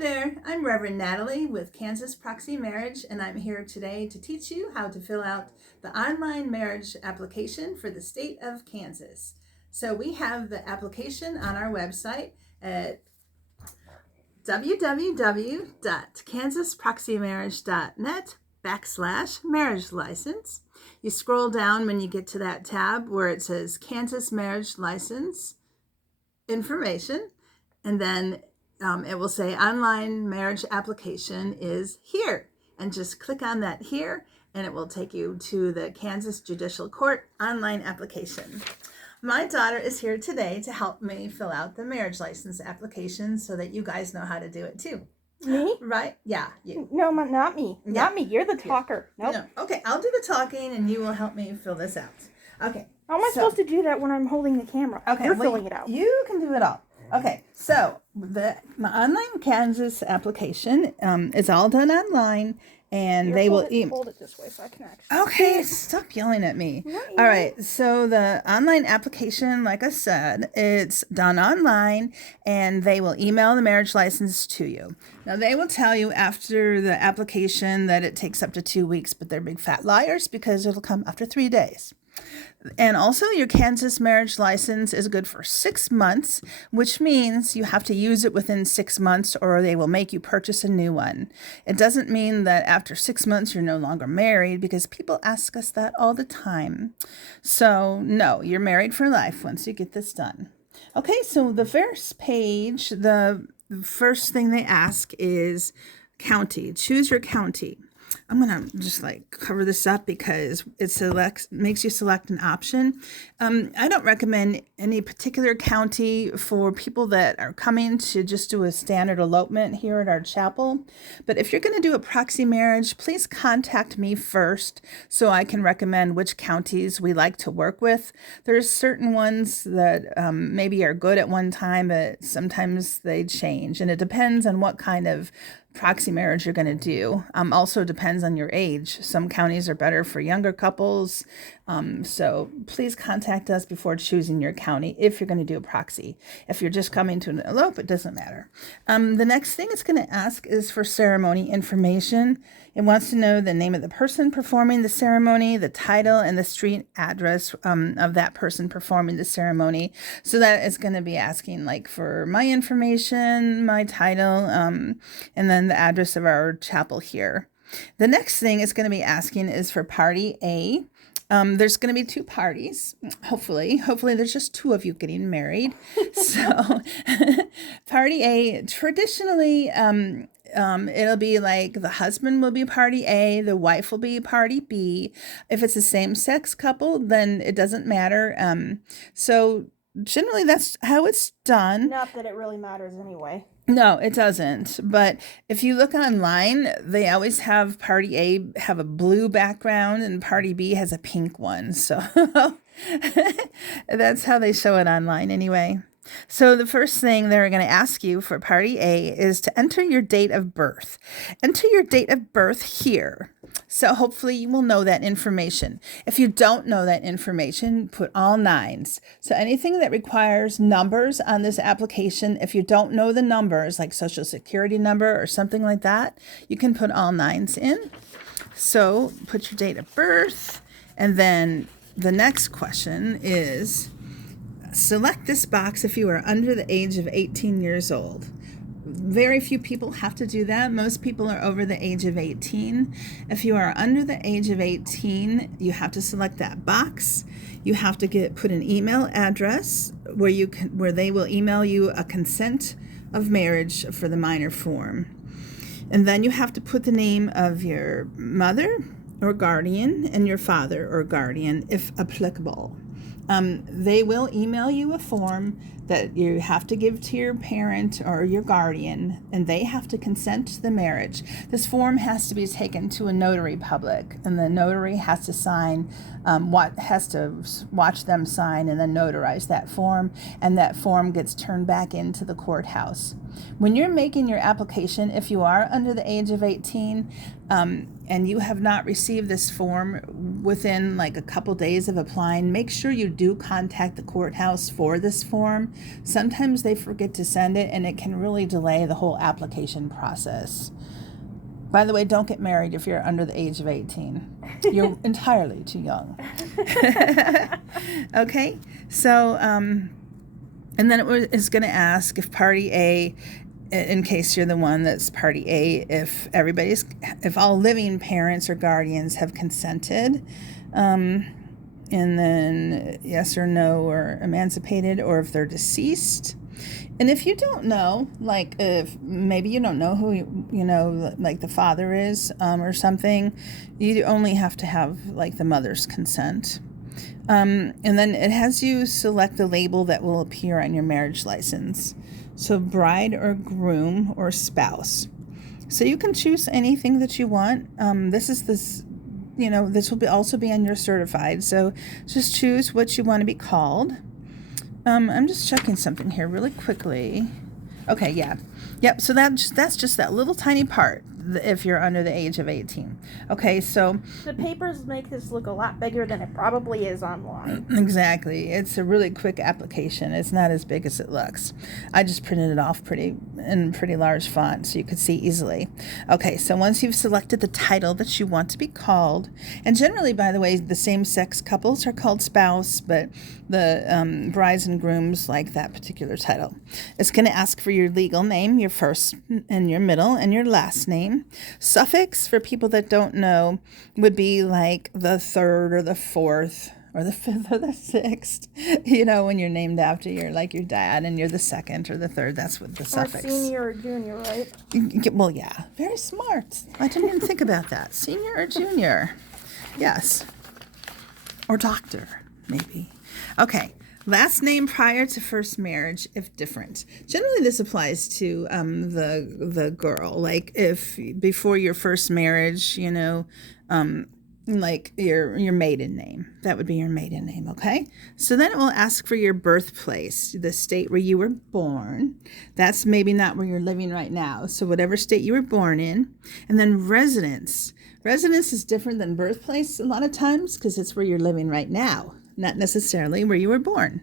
there, I'm Reverend Natalie with Kansas Proxy Marriage, and I'm here today to teach you how to fill out the online marriage application for the state of Kansas. So we have the application on our website at www.kansasproxymarriage.net/marriage license. You scroll down when you get to that tab where it says Kansas Marriage License Information, and then it will say online marriage application is here, and just click on that here and it will take you to the Kansas Judicial Court online application. My daughter is here today to help me fill out the marriage license application so that you guys know how to do it too. Me? Right? Yeah, you. No, not me. Yeah. Not me. You're the talker. Yeah. Nope. No. Okay, I'll do the talking and you will help me fill this out. Okay. How am I supposed to do that when I'm holding the camera? Okay, You're filling it out. You can do it all. Okay, so my online Kansas application is all done online, and they will hold it this way so I can actually. Okay, stop yelling at me. All right, so the online application, like I said, it's done online, and they will email the marriage license to you. Now, they will tell you after the application that it takes up to 2 weeks, but they're big fat liars because it'll come after 3 days. And also, your Kansas marriage license is good for 6 months, which means you have to use it within 6 months or they will make you purchase a new one. It doesn't mean that after 6 months you're no longer married, because people ask us that all the time. So, no, you're married for life once you get this done. Okay, so the first page, the first thing they ask is county. Choose your county. I'm going to just cover this up because it makes you select an option. I don't recommend any particular county for people that are coming to just do a standard elopement here at our chapel. But if you're going to do a proxy marriage, please contact me first so I can recommend which counties we like to work with. There's certain ones that maybe are good at one time, but sometimes they change. And it depends on what kind of proxy marriage you're going to do. Also depends on your age. Some counties are better for younger couples. So please contact us before choosing your county if you're going to do a proxy. If you're just coming to an elope, it doesn't matter. The next thing it's going to ask is for ceremony information. It wants to know the name of the person performing the ceremony, the title, and the street address of that person performing the ceremony. So that is going to be asking for my information, my title, and then the address of our chapel here. The next thing it's going to be asking is for party A. There's going to be 2 parties. Hopefully there's just 2 of you getting married. So party A, traditionally, it'll be the husband will be party A, the wife will be party B. If it's a same-sex couple, then it doesn't matter. So generally that's how it's done. Not that it really matters anyway. No, it doesn't. But if you look online, they always have party A have a blue background and party B has a pink one. So that's how they show it online anyway. So the first thing they're going to ask you for party A is to enter your date of birth. Enter your date of birth here. So hopefully you will know that information. If you don't know that information, put all 9s. So anything that requires numbers on this application, if you don't know the numbers, like social security number or something like that, you can put all 9s in. So put your date of birth. And then the next question is, select this box if you are under the age of 18 years old. Very few people have to do that. Most people are over the age of 18. If you are under the age of 18, you have to select that box. You have to put an email address where they will email you a consent of marriage for the minor form. And then you have to put the name of your mother or guardian and your father or guardian if applicable. They will email you a form that you have to give to your parent or your guardian, and they have to consent to the marriage. This form has to be taken to a notary public, and the notary has to sign, has to watch them sign and then notarize that form, and that form gets turned back into the courthouse. When you're making your application, if you are under the age of 18, and you have not received this form within like a couple days of applying, make sure you do contact the courthouse for this form. Sometimes they forget to send it, and it can really delay the whole application process. By the way, don't get married if you're under the age of 18. You're entirely too young. Okay, so, and then it's going to ask if Party A, in case you're the one that's Party A, if all living parents or guardians have consented, and then yes or no, or emancipated, or if they're deceased. And if you don't know, like if maybe you don't know who, like the father is, or something, you only have to have like the mother's consent. And then it has you select the label that will appear on your marriage license. So bride or groom or spouse. So you can choose anything that you want. This will also be on your certified. So just choose what you want to be called. I'm just checking something here really quickly. Okay, yeah. Yep, so that's just that little tiny part if you're under the age of 18. Okay, so the papers make this look a lot bigger than it probably is online. Exactly. It's a really quick application. It's not as big as it looks. I just printed it off in pretty large font so you could see easily. Okay, so once you've selected the title that you want to be called, and generally, by the way, the same-sex couples are called spouse, but the brides and grooms like that particular title. It's going to ask for your legal name, your first and your middle, and your last name. Suffix, for people that don't know, would be like the third or the fourth or the fifth or the sixth. When you're named after your dad, and you're the second or the third, that's what the suffix. Or senior or junior, right? Well, yeah. Very smart. I didn't even think about that. Senior or junior. Yes. Or doctor, maybe. Okay. Last name prior to first marriage, if different. Generally, this applies to the girl. Like if before your first marriage, like your maiden name. That would be your maiden name, okay? So then it will ask for your birthplace, the state where you were born. That's maybe not where you're living right now. So whatever state you were born in. And then residence. Residence is different than birthplace a lot of times because it's where you're living right now, not necessarily where you were born.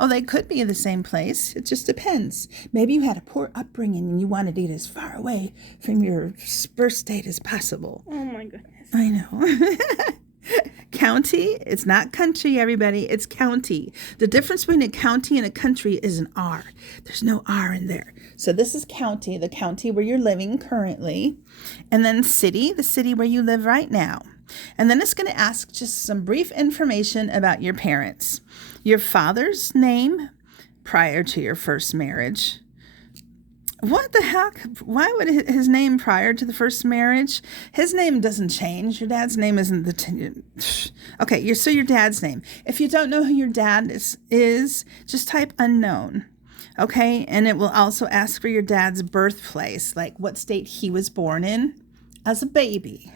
Oh, they could be in the same place. It just depends. Maybe you had a poor upbringing and you wanted to get as far away from your birth state as possible. Oh, my goodness. I know. County, it's not country, everybody. It's county. The difference between a county and a country is an R. There's no R in there. So this is county, the county where you're living currently. And then city, the city where you live right now. And then it's going to ask just some brief information about your parents. Your father's name prior to your first marriage. What the heck? Why would his name prior to the first marriage? His name doesn't change. Your dad's name isn't okay, so your dad's name. If you don't know who your dad is, just type unknown. Okay, and it will also ask for your dad's birthplace, like what state he was born in as a baby.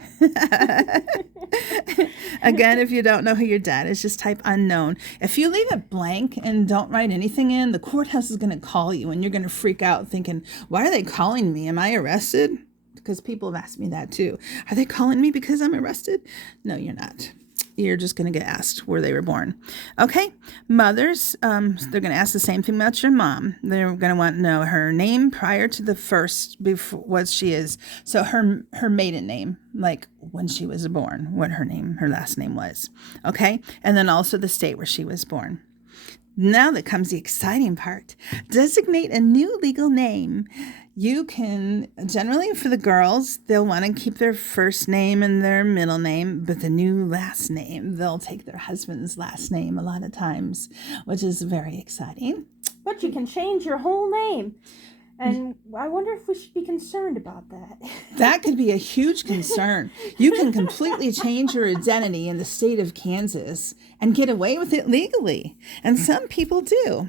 Again, if you don't know who your dad is, just type unknown. If you leave it blank and don't write anything in, the courthouse is going to call you and you're going to freak out thinking, why are they calling me? Am I arrested? Because people have asked me that too. Are they calling me because I'm arrested? No, you're not. You're just going to get asked where they were born. Okay, mothers, they're going to ask the same thing about your mom. They're going to want to know her name prior to the first, before what she is. So her maiden name, like when she was born, what her last name was. Okay, and then also the state where she was born. Now that comes the exciting part. Designate a new legal name. You can, generally for the girls, they'll want to keep their first name and their middle name, but the new last name, they'll take their husband's last name a lot of times, which is very exciting. But you can change your whole name. And I wonder if we should be concerned about that. That could be a huge concern. You can completely change your identity in the state of Kansas and get away with it legally. And some people do.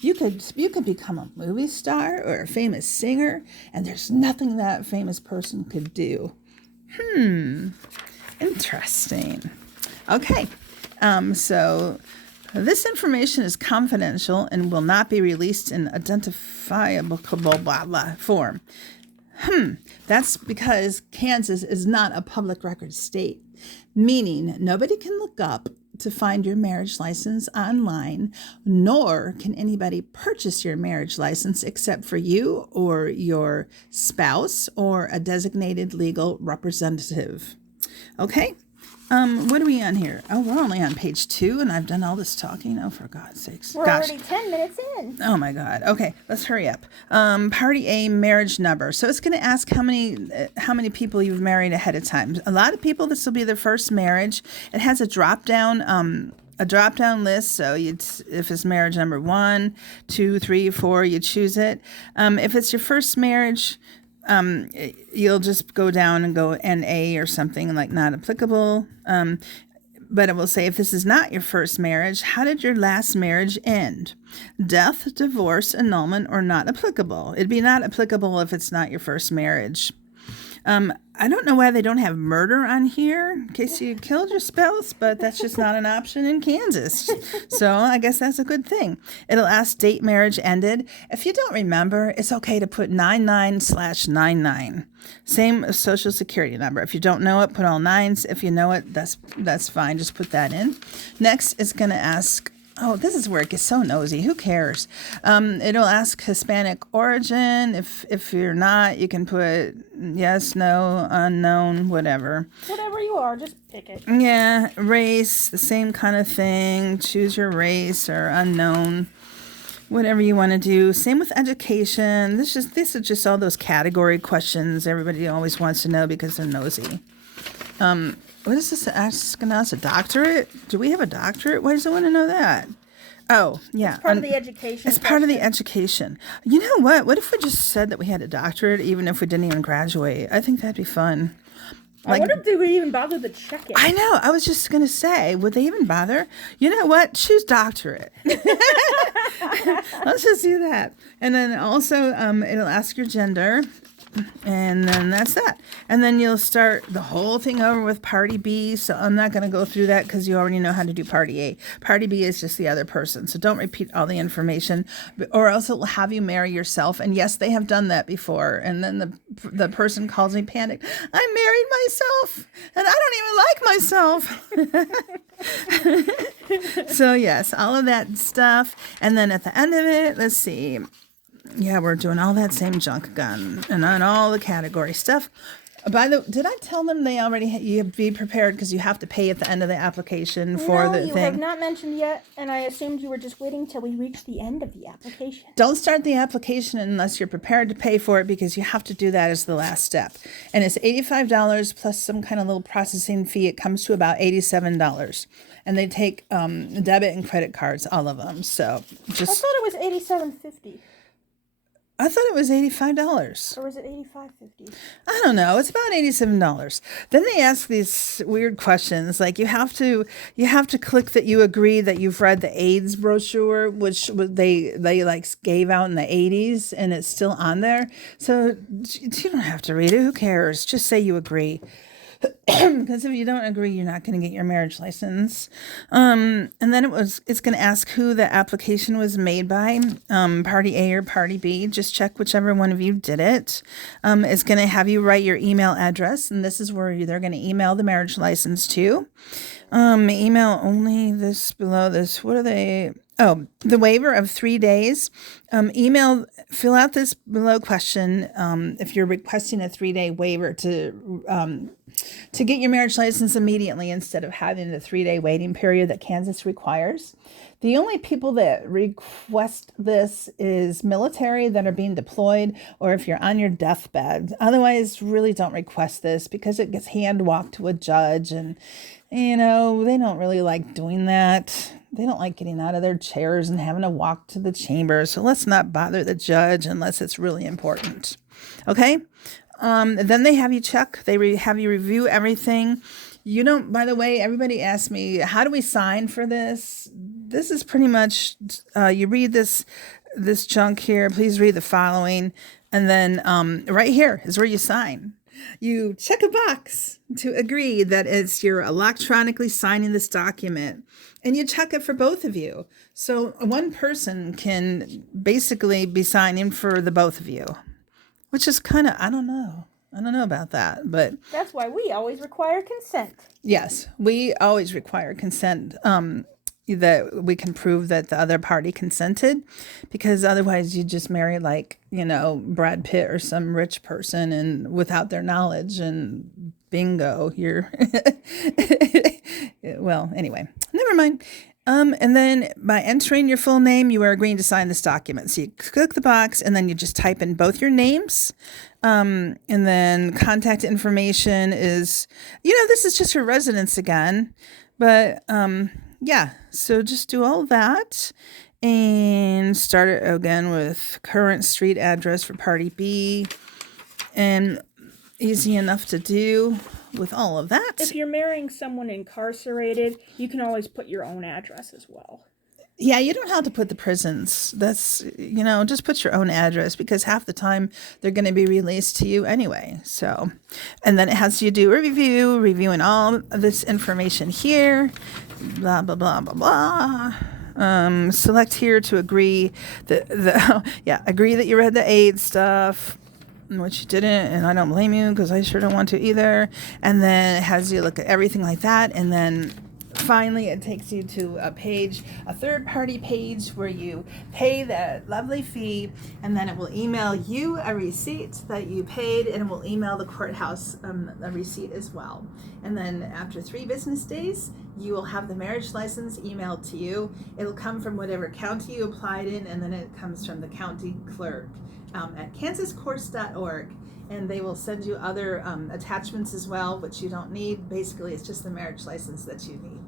You could become a movie star or a famous singer, and there's nothing that famous person could do. Interesting. Okay, so this information is confidential and will not be released in identifiable form. That's because Kansas is not a public record state, meaning nobody can look up to find your marriage license online, nor can anybody purchase your marriage license except for you or your spouse or a designated legal representative. Okay? What are we on here? Oh, we're only on page 2, and I've done all this talking. Oh, for God's sakes. We're already 10 minutes in. Oh, my God. Okay, let's hurry up. Party A, marriage number. So it's going to ask how many people you've married ahead of time. A lot of people, this will be their first marriage. It has a drop-down list. So if it's marriage number 1, 2, 3, 4, you choose it. If it's your first marriage, you'll just go down and go NA or something like not applicable. But it will say, if this is not your first marriage, how did your last marriage end? Death, divorce, annulment, or not applicable. It'd be not applicable if it's not your first marriage. I don't know why they don't have murder on here in case you killed your spouse, but that's just not an option in Kansas. So I guess that's a good thing. It'll ask date marriage ended. If you don't remember, it's okay to put 99/99. Same social security number. If you don't know it, put all 9s. If you know it, that's fine. Just put that in. Next, it's going to ask, oh, this is where it gets so nosy. Who cares? It'll ask Hispanic origin. If you're not, you can put yes, no, unknown, whatever. Whatever you are, just pick it. Yeah, race, the same kind of thing. Choose your race or unknown, whatever you want to do. Same with education. This is just all those category questions everybody always wants to know because they're nosy. What is this asking us? A doctorate? Do we have a doctorate? Why does it want to know that? Oh, yeah. It's part of the education. It's part of the education. You know what? What if we just said that we had a doctorate even if we didn't even graduate? I think that'd be fun. I wonder if they would even bother to check it. I know. I was just going to say, would they even bother? You know what? Choose doctorate. Let's just do that. And then also it'll ask your gender. And then that's that. And then you'll start the whole thing over with Party B. So I'm not going to go through that because you already know how to do Party A. Party B is just the other person. So don't repeat all the information or else it will have you marry yourself. And yes, they have done that before. And then the person calls me panicked. I married myself and I don't even like myself. So yes, all of that stuff. And then at the end of it, let's see. Yeah, we're doing all that same junk gun and on all the category stuff. Did I tell them they already you be prepared because you have to pay at the end of the application for the thing? No, you have not mentioned yet, and I assumed you were just waiting till we reached the end of the application. Don't start the application unless you're prepared to pay for it because you have to do that as the last step. And it's $85 plus some kind of little processing fee. It comes to about $87. And they take debit and credit cards, all of them. So just. I thought it was $87.50. I thought it was $85. Or was it $85.50? I don't know. It's about $87. Then they ask these weird questions, like you have to click that you agree that you've read the AIDS brochure, which they like gave out in the 80s, and it's still on there. So you don't have to read it. Who cares? Just say you agree. Because if you don't agree, you're not going to get your marriage license. And then it's going to ask who the application was made by, Party A or Party B. Just check whichever one of you did it. It's going to have you write your email address, and this is where they're going to email the marriage license to. Email only this below this. What are they? Oh, the waiver of 3 days. Fill out this below question if you're requesting a 3-day waiver to get your marriage license immediately instead of having the 3-day waiting period that Kansas requires. The only people that request this is military that are being deployed or if you're on your deathbed. Otherwise, really don't request this because it gets hand-walked to a judge and, they don't really like doing that. They don't like getting out of their chairs and having to walk to the chamber. So let's not bother the judge unless it's really important. Okay? Then they have you check. They have you review everything. By the way, everybody asks me, how do we sign for this? This is pretty much, you read this junk here. Please read the following. And then right here is where you sign. You check a box to agree that you're electronically signing this document, and you check it for both of you. So one person can basically be signing for the both of you. which is kind of, I don't know. I don't know about that, but That's why we always require consent. yes, we always require consent. That we can prove that the other party consented, because otherwise you just marry like, Brad Pitt or some rich person and without their knowledge, and bingo, you're well, anyway, never mind. And then by entering your full name, you are agreeing to sign this document. So you click the box and then you just type in both your names. And then contact information is, this is just your residence again. But yeah, so just do all that and start it again with current street address for party B. And easy enough to do with all of that. If you're marrying someone incarcerated, you can always put your own address as well. Yeah, you don't have to put the prisons. That's, just put your own address, because half the time they're going to be released to you anyway. So, and then it has you do a review, reviewing all of this information here, blah, blah, blah, blah, blah. Select here to agree agree that you read the aid stuff, which you didn't, and I don't blame you, because I sure don't want to either. And then it has you look at everything like that, and then finally it takes you to a third-party page where you pay that lovely fee, and then it will email you a receipt that you paid, and it will email the courthouse a receipt as well. And then after 3 business days, you will have the marriage license emailed to you. It'll come from whatever county you applied in, and then it comes from the county clerk at kansascourts.org. And they will send you other attachments as well, which you don't need. Basically, it's just the marriage license that you need.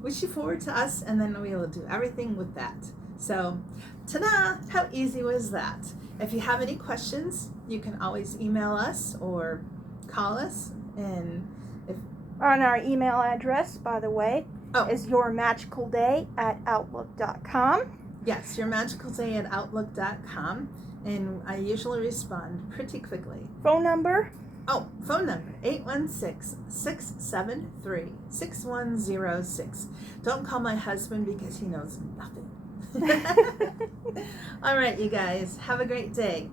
Wish you forward to us, and then we will do everything with that. So, ta-da! How easy was that? If you have any questions, you can always email us or call us. And on our email address, by the way, is yourmagicalday@outlook.com. Yes, yourmagicalday@outlook.com. And I usually respond pretty quickly. Phone number? Phone number, 816-673-6106. Don't call my husband, because he knows nothing. All right, you guys, have a great day.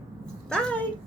Bye.